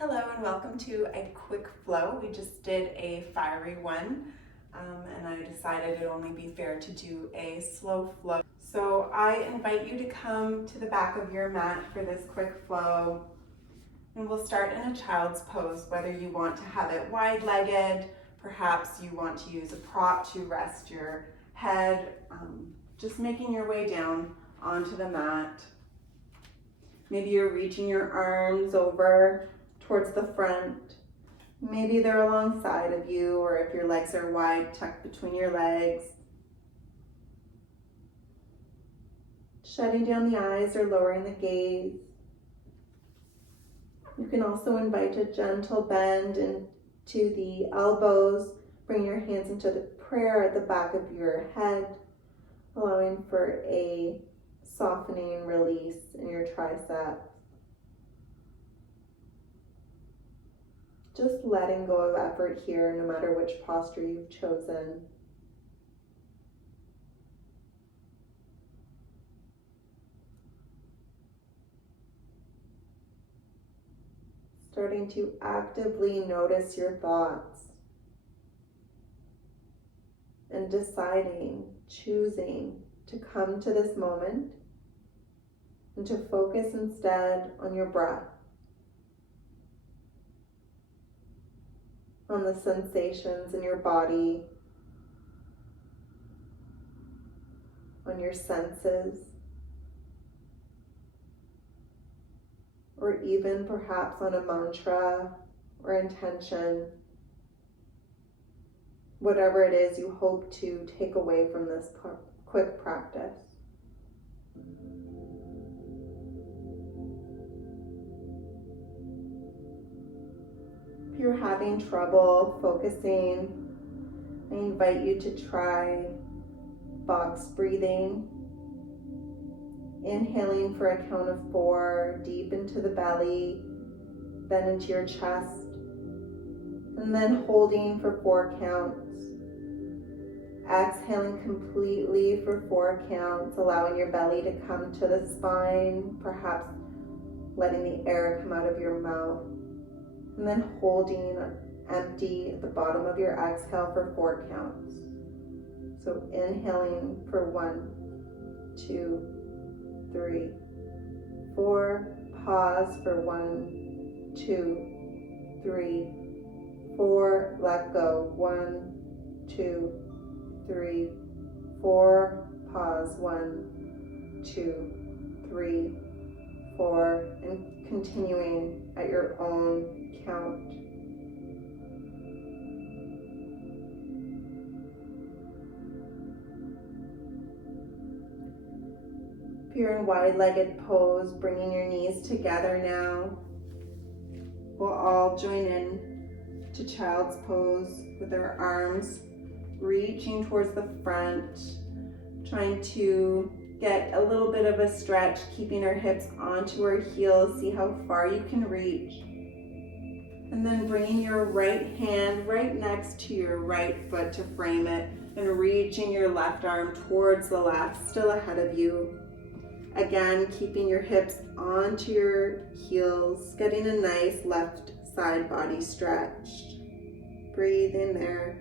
Hello and welcome to a quick flow. We just did a fiery one and I decided it'd only be fair to do a slow flow. So I invite you to come to the back of your mat for this quick flow, and we'll start in a child's pose, whether you want to have it wide-legged, perhaps you want to use a prop to rest your head, just making your way down onto the mat. Maybe you're reaching your arms over towards the front. Maybe they're alongside of you, or if your legs are wide, tucked between your legs. Shutting down the eyes or lowering the gaze. You can also invite a gentle bend into the elbows. Bring your hands into the prayer at the back of your head, allowing for a softening release in your triceps. Just letting go of effort here, no matter which posture you've chosen. Starting to actively notice your thoughts and choosing to come to this moment and to focus instead on your breath, on the sensations in your body, on your senses, or even perhaps on a mantra or intention, whatever it is you hope to take away from this quick practice. If you're having trouble focusing, I invite you to try box breathing. Inhaling for a count of 4, deep into the belly, then into your chest, and then holding for 4 counts. Exhaling completely for 4 counts, allowing your belly to come to the spine, perhaps letting the air come out of your mouth. And then holding empty at the bottom of your exhale for 4 counts. So inhaling for 1, 2, 3, 4. Pause for 1, 2, 3, 4. Let go. 1, 2, 3, 4. Pause. 1, 2, 3, 4. And continuing at your own count. If you're in wide-legged pose, bringing your knees together now, we'll all join in to child's pose with our arms reaching towards the front, trying to get a little bit of a stretch, keeping our hips onto our heels. See how far you can reach. And then bringing your right hand right next to your right foot to frame it, and reaching your left arm towards the left, still ahead of you. Again, keeping your hips onto your heels, getting a nice left side body stretched. Breathe in there.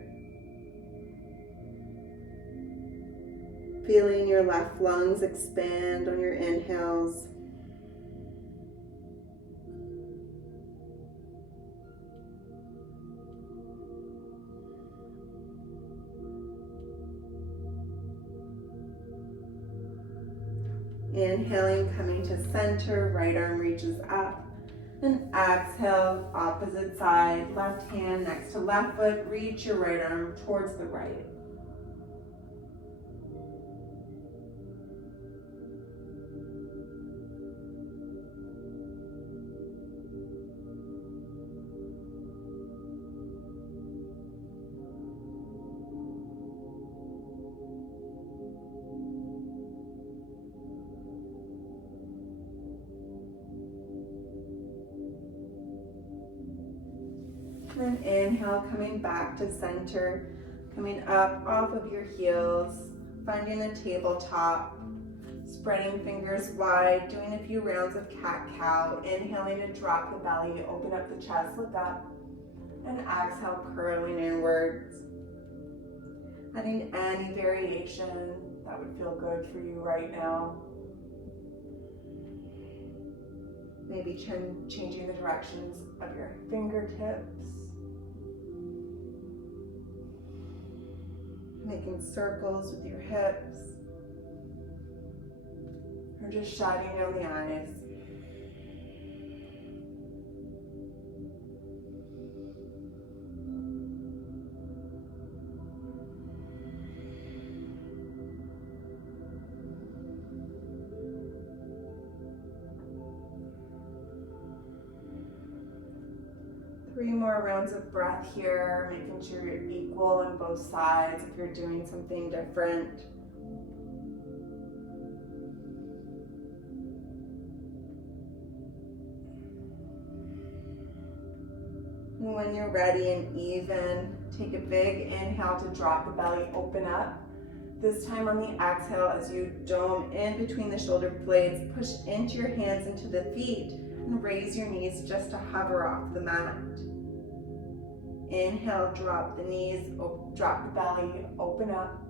Feeling your left lungs expand on your inhales. Inhaling, coming to center, right arm reaches up. And exhale, opposite side, left hand next to left foot, reach your right arm towards the right. And then inhale, coming back to center, coming up off of your heels, finding the tabletop. Spreading fingers wide, doing a few rounds of cat-cow. Inhaling to drop the belly, open up the chest, look up. And exhale, curling inwards. Adding any variation that would feel good for you right now. Maybe changing the directions of your fingertips. Making circles with your hips. Or just shutting down the eyes. Three more rounds of breath here, making sure you're equal on both sides if you're doing something different. And when you're ready and even, take a big inhale to drop the belly, open up. This time on the exhale, as you dome in between the shoulder blades, push into your hands into the feet and raise your knees just to hover off the mat. Inhale, drop the knees, drop the belly, open up.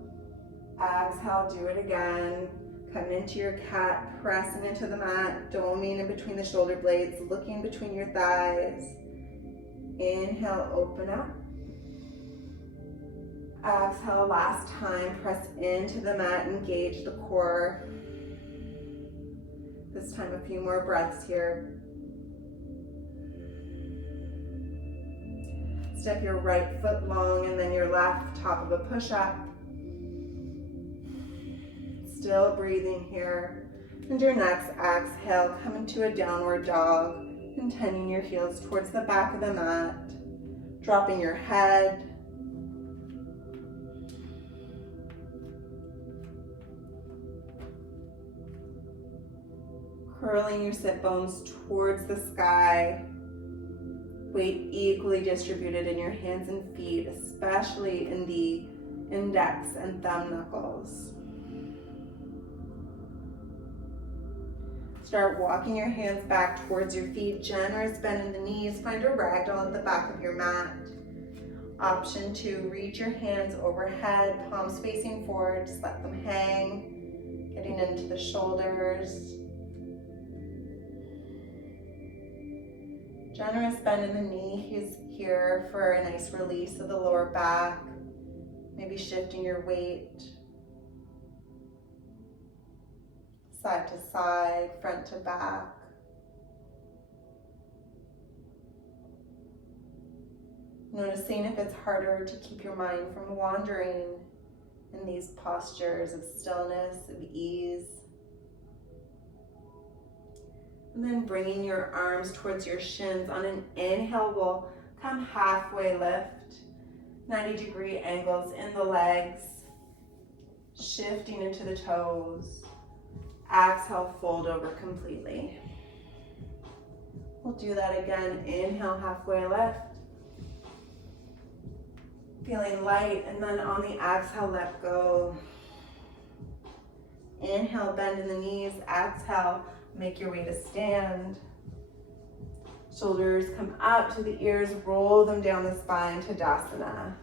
Exhale, do it again. Coming into your cat, pressing into the mat, doming in between the shoulder blades, looking between your thighs. Inhale, open up. Exhale, last time, press into the mat, engage the core. This time, a few more breaths here. Step your right foot long and then your left, top of a push-up. Still breathing here. And your next exhale, come into a downward dog, and tending your heels towards the back of the mat, dropping your head. Curling your sit bones towards the sky. Weight equally distributed in your hands and feet, especially in the index and thumb knuckles. Start walking your hands back towards your feet, generous bend in the knees. Find a ragdoll at the back of your mat. Option 2, reach your hands overhead, palms facing forward, just let them hang, getting into the shoulders. Generous bend in the knees here for a nice release of the lower back. Maybe shifting your weight side to side, front to back. Noticing if it's harder to keep your mind from wandering in these postures of stillness, of ease. And then bringing your arms towards your shins. On an inhale, we'll come halfway lift, 90-degree angles in the legs, shifting into the toes. Exhale, fold over completely. We'll do that again. Inhale, halfway lift. Feeling light, and then on the exhale, let go. Inhale, bend in the knees. Exhale, make your way to stand. Shoulders come up to the ears, roll them down the spine to Tadasana.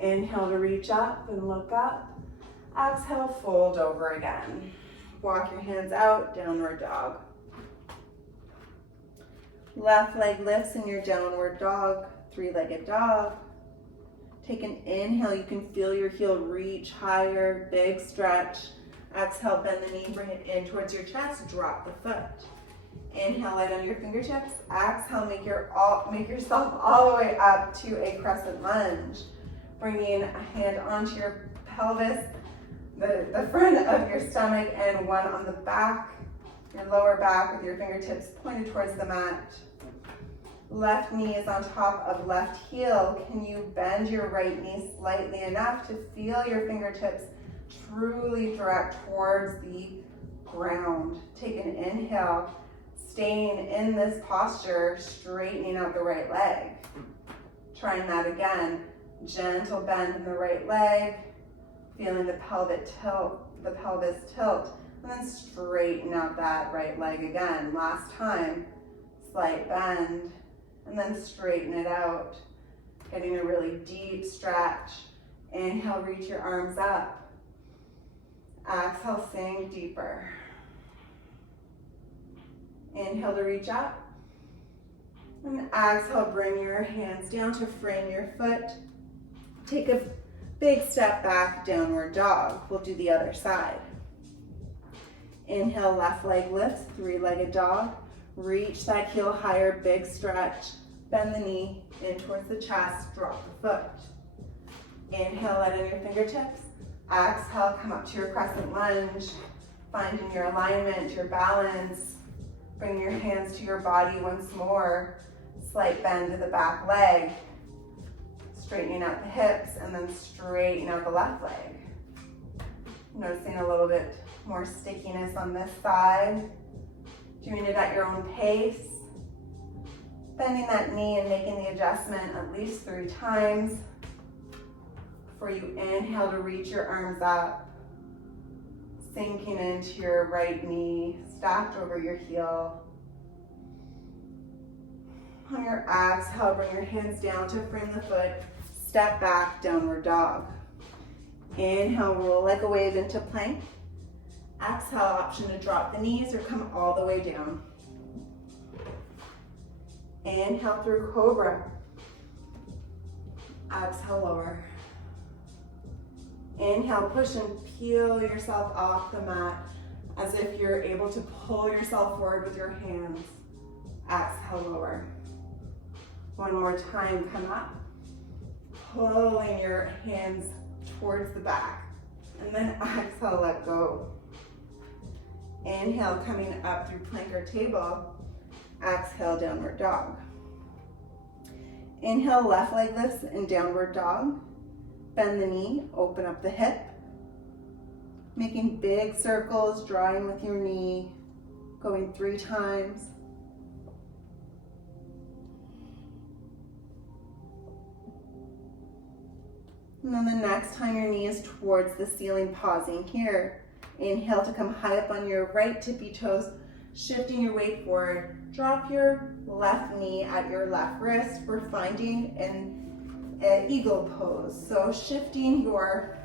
Inhale to reach up and look up. Exhale, fold over again. Walk your hands out, downward dog. Left leg lifts in your downward dog, three-legged dog. Take an inhale, you can feel your heel reach higher, big stretch. Exhale, bend the knee, bring it in towards your chest, drop the foot. Inhale, light on your fingertips. Exhale, make yourself all the way up to a crescent lunge. Bringing a hand onto your pelvis, the front of your stomach, and one on the back, your lower back with your fingertips pointed towards the mat. Left knee is on top of left heel. Can you bend your right knee slightly enough to feel your fingertips truly direct towards the ground? Take an inhale, staying in this posture, straightening out the right leg. Trying that again. Gentle bend in the right leg, feeling the pelvis tilt, And then straighten out that right leg again. Last time, slight bend, and then straighten it out. Getting a really deep stretch. Inhale, reach your arms up. Exhale, sink deeper. Inhale to reach up. And exhale, bring your hands down to frame your foot. Take a big step back, downward dog. We'll do the other side. Inhale, left leg lifts, three-legged dog. Reach that heel higher, big stretch. Bend the knee in towards the chest, drop the foot. Inhale, let in your fingertips. Exhale, come up to your crescent lunge. Finding your alignment, your balance. Bring your hands to your body once more. Slight bend to the back leg. Straightening out the hips and then straighten out the left leg. Noticing a little bit more stickiness on this side. Doing it at your own pace. Bending that knee and making the adjustment at least 3 times. Before you inhale to reach your arms up. Sinking into your right knee, stacked over your heel. On your exhale, bring your hands down to frame the foot. Step back, downward dog. Inhale, roll like a wave into plank. Exhale, option to drop the knees or come all the way down. Inhale through cobra. Exhale, lower. Inhale, push and peel yourself off the mat as if you're able to pull yourself forward with your hands. Exhale, lower. One more time, come up. Pulling your hands towards the back. And then exhale, let go. Inhale, coming up through plank or table. Exhale, downward dog. Inhale, left leg lifts in downward dog. Bend the knee, open up the hip. Making big circles, drawing with your knee. Going 3 times. And then the next time your knee is towards the ceiling, pausing here. Inhale to come high up on your right tippy toes, shifting your weight forward. Drop your left knee at your left wrist. We're finding an eagle pose. So shifting your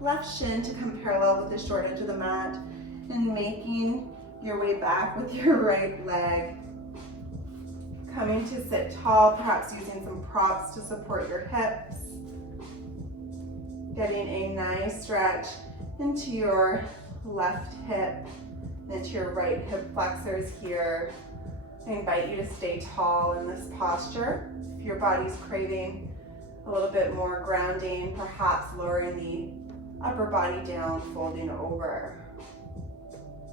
left shin to come parallel with the short edge of the mat and making your way back with your right leg. Coming to sit tall, perhaps using some props to support your hips. Getting a nice stretch into your left hip, into your right hip flexors here. I invite you to stay tall in this posture. If your body's craving a little bit more grounding, perhaps lowering the upper body down, folding over.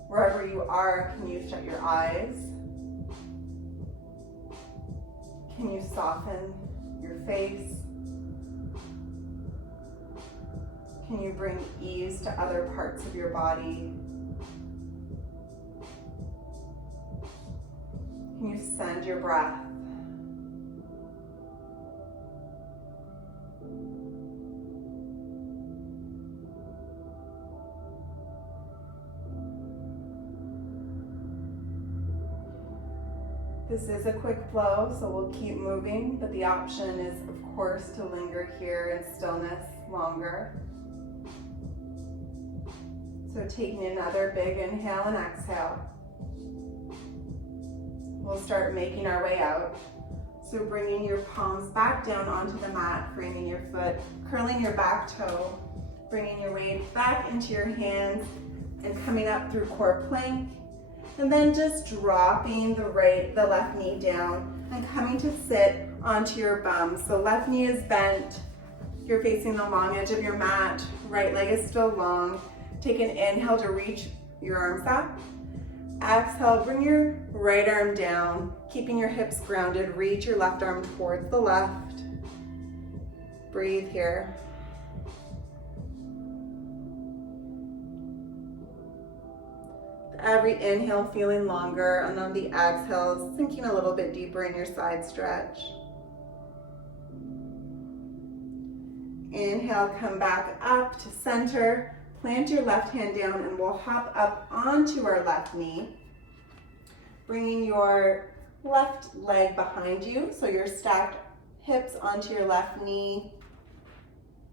Wherever you are, can you shut your eyes? Can you soften your face? Can you bring ease to other parts of your body? Can you send your breath? This is a quick flow, so we'll keep moving, but the option is, of course, to linger here in stillness longer. So taking another big inhale and exhale. We'll start making our way out. So bringing your palms back down onto the mat, framing your foot, curling your back toe, bringing your weight back into your hands and coming up through core plank. And then just dropping the left knee down and coming to sit onto your bum. So left knee is bent. You're facing the long edge of your mat. Right leg is still long. Take an inhale to reach your arms up. Exhale, bring your right arm down, keeping your hips grounded. Reach your left arm towards the left. Breathe here. Every inhale feeling longer, and on the exhale, sinking a little bit deeper in your side stretch. Inhale, come back up to center. Plant your left hand down and we'll hop up onto our left knee, bringing your left leg behind you, so your stacked hips onto your left knee.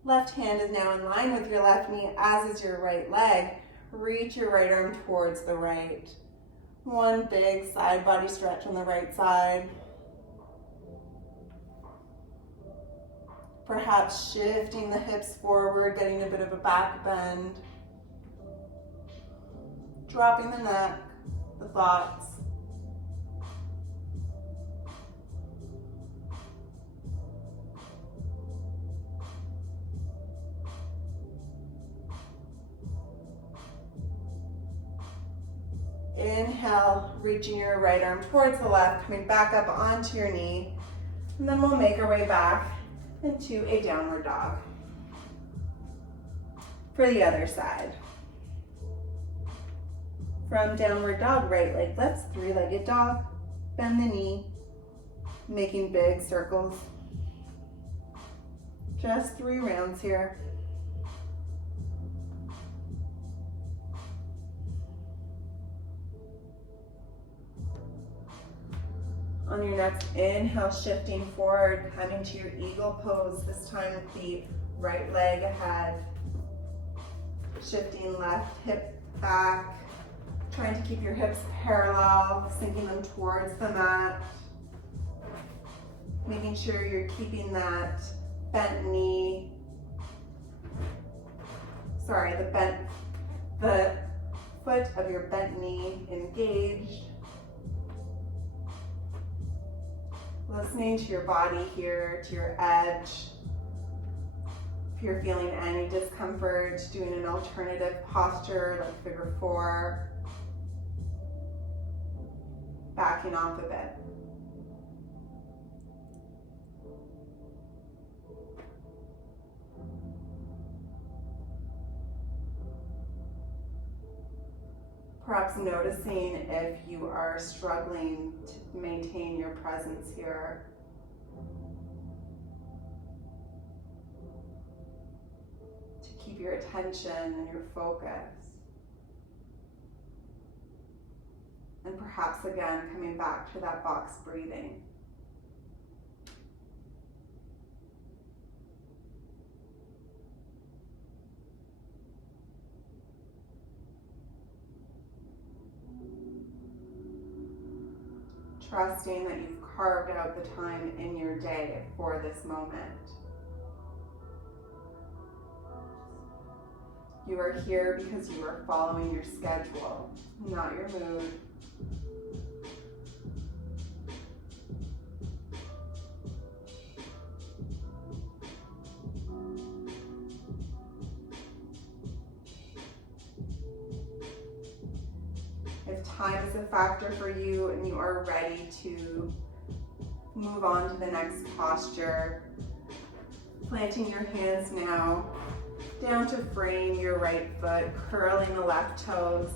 Left hand is now in line with your left knee, as is your right leg. Reach your right arm towards the right. One big side body stretch on the right side. Perhaps shifting the hips forward, getting a bit of a back bend. Dropping the neck, the thoughts. Inhale, reaching your right arm towards the left, coming back up onto your knee. And then we'll make our way back into a downward dog. For the other side. From downward dog, right leg lifts, three-legged dog. Bend the knee, making big circles. Just 3 rounds here. On your next inhale, shifting forward, coming to your eagle pose, this time with the right leg ahead. Shifting left hip back, trying to keep your hips parallel, sinking them towards the mat. Making sure you're keeping that bent knee, the foot of your bent knee engaged. Listening to your body here, to your edge. If you're feeling any discomfort, doing an alternative posture like figure 4. Backing off a bit. Perhaps noticing if you are struggling to maintain your presence here. To keep your attention and your focus. And perhaps again, coming back to that box breathing. Trusting that you've carved out the time in your day for this moment. You are here because you are following your schedule, not your mood. If time is a factor for you and you are ready to move on to the next posture, planting your hands now down to frame your right foot, curling the left toes,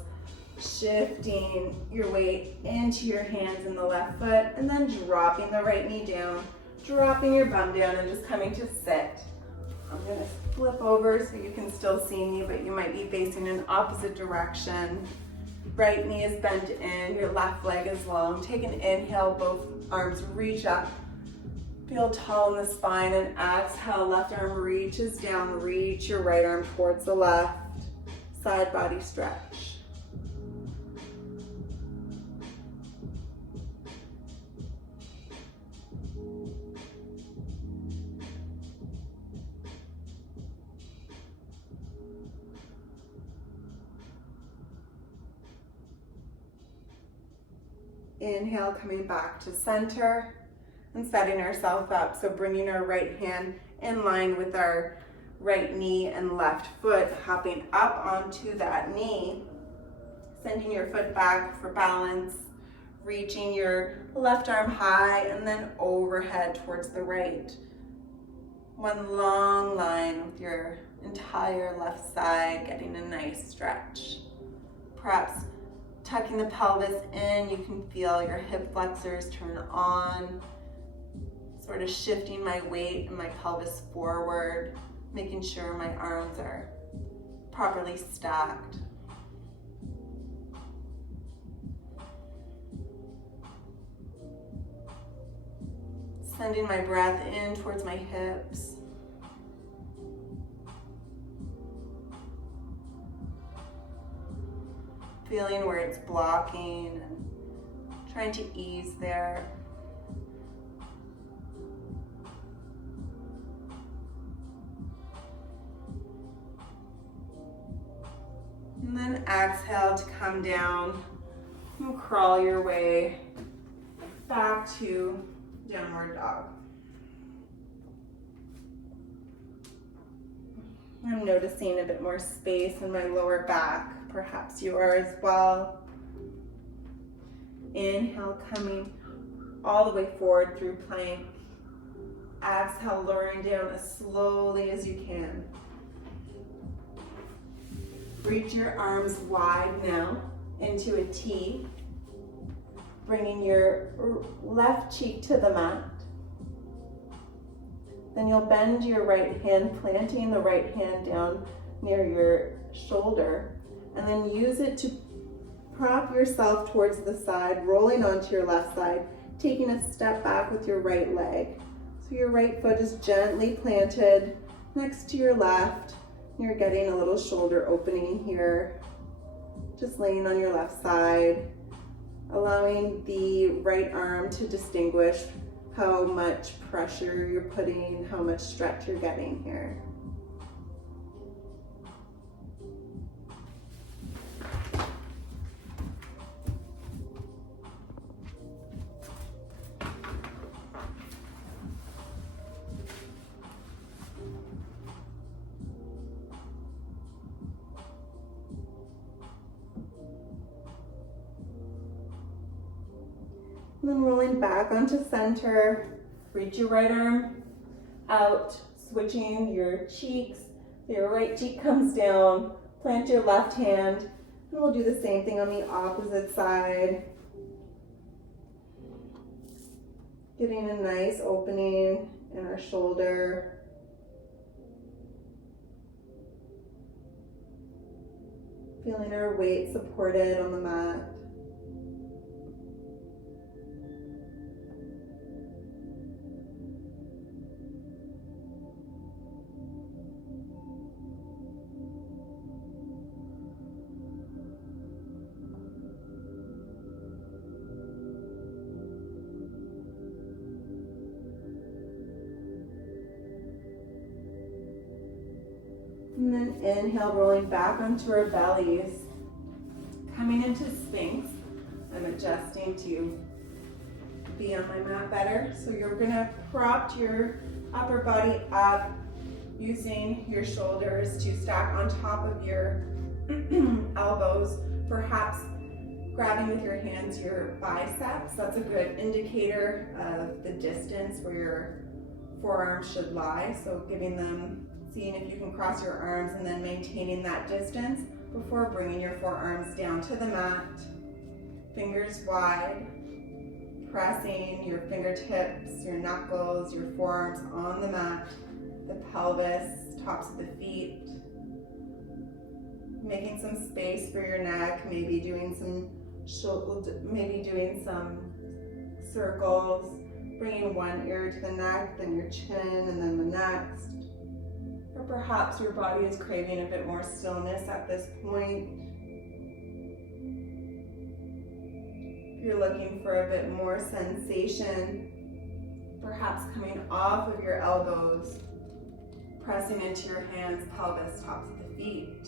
shifting your weight into your hands and the left foot, and then dropping the right knee down, dropping your bum down and just coming to sit. I'm going to flip over so you can still see me, but you might be facing an opposite direction. Right knee is bent in, your left leg is long. Take an inhale, both arms reach up. Feel tall in the spine, and exhale, left arm reaches down. Reach your right arm towards the left. Side body stretch. Inhale, coming back to center and setting ourselves up. So bringing our right hand in line with our right knee and left foot, hopping up onto that knee, sending your foot back for balance, reaching your left arm high and then overhead towards the right. One long line with your entire left side, getting a nice stretch. Perhaps tucking the pelvis in, you can feel your hip flexors turn on, sort of shifting my weight and my pelvis forward, making sure my arms are properly stacked. Sending my breath in towards my hips. Feeling where it's blocking and trying to ease there. And then exhale to come down and crawl your way back to downward dog. I'm noticing a bit more space in my lower back. Perhaps you are as well. Inhale, coming all the way forward through plank. Exhale, lowering down as slowly as you can. Reach your arms wide now into a T. Bringing your left cheek to the mat. Then you'll bend your right hand, planting the right hand down near your shoulder, and then use it to prop yourself towards the side, rolling onto your left side, taking a step back with your right leg. So your right foot is gently planted next to your left. You're getting a little shoulder opening here. Just laying on your left side, allowing the right arm to distinguish how much pressure you're putting, how much stretch you're getting here. And then rolling back onto center, reach your right arm out, switching your cheeks. Your right cheek comes down, plant your left hand, and we'll do the same thing on the opposite side. Getting a nice opening in our shoulder. Feeling our weight supported on the mat. And then inhale, rolling back onto our bellies. Coming into Sphinx. I'm adjusting to be on my mat better. So you're gonna prop your upper body up using your shoulders to stack on top of your elbows, perhaps grabbing with your hands your biceps. That's a good indicator of the distance where your forearms should lie. So seeing if you can cross your arms and then maintaining that distance before bringing your forearms down to the mat. Fingers wide, pressing your fingertips, your knuckles, your forearms on the mat, the pelvis, tops of the feet. Making some space for your neck, maybe doing some circles, bringing one ear to the neck, then your chin, and then the next. Or perhaps your body is craving a bit more stillness at this point. If you're looking for a bit more sensation, perhaps coming off of your elbows, pressing into your hands, pelvis, tops of the feet.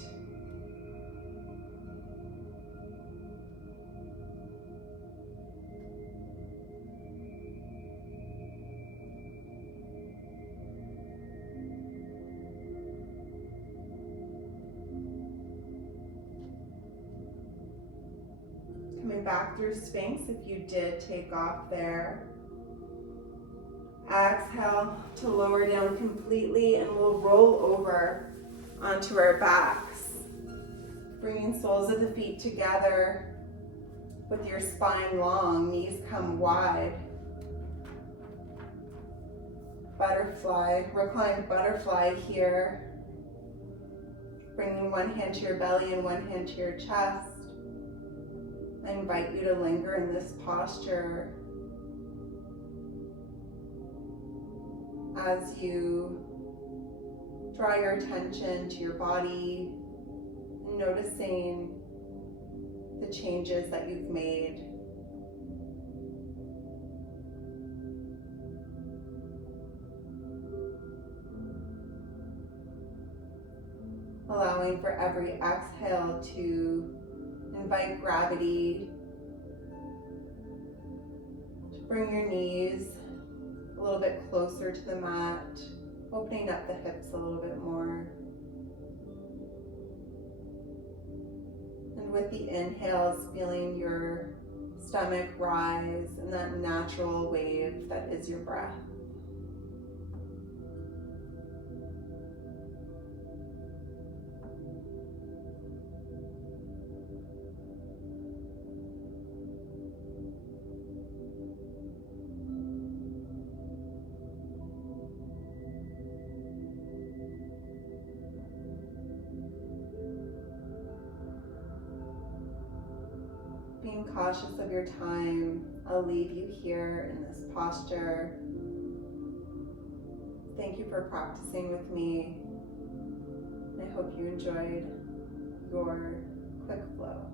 Coming back through Sphinx if you did take off there. Exhale to lower down completely, and we'll roll over onto our backs. Bringing soles of the feet together with your spine long, knees come wide. Butterfly, reclined butterfly here. Bringing one hand to your belly and one hand to your chest. I invite you to linger in this posture as you draw your attention to your body and noticing the changes that you've made. Allowing for every exhale to invite gravity to bring your knees a little bit closer to the mat, opening up the hips a little bit more. And with the inhales, feeling your stomach rise and that natural wave that is your breath. Being cautious of your time, I'll leave you here in this posture. Thank you for practicing with me. I hope you enjoyed your quick flow.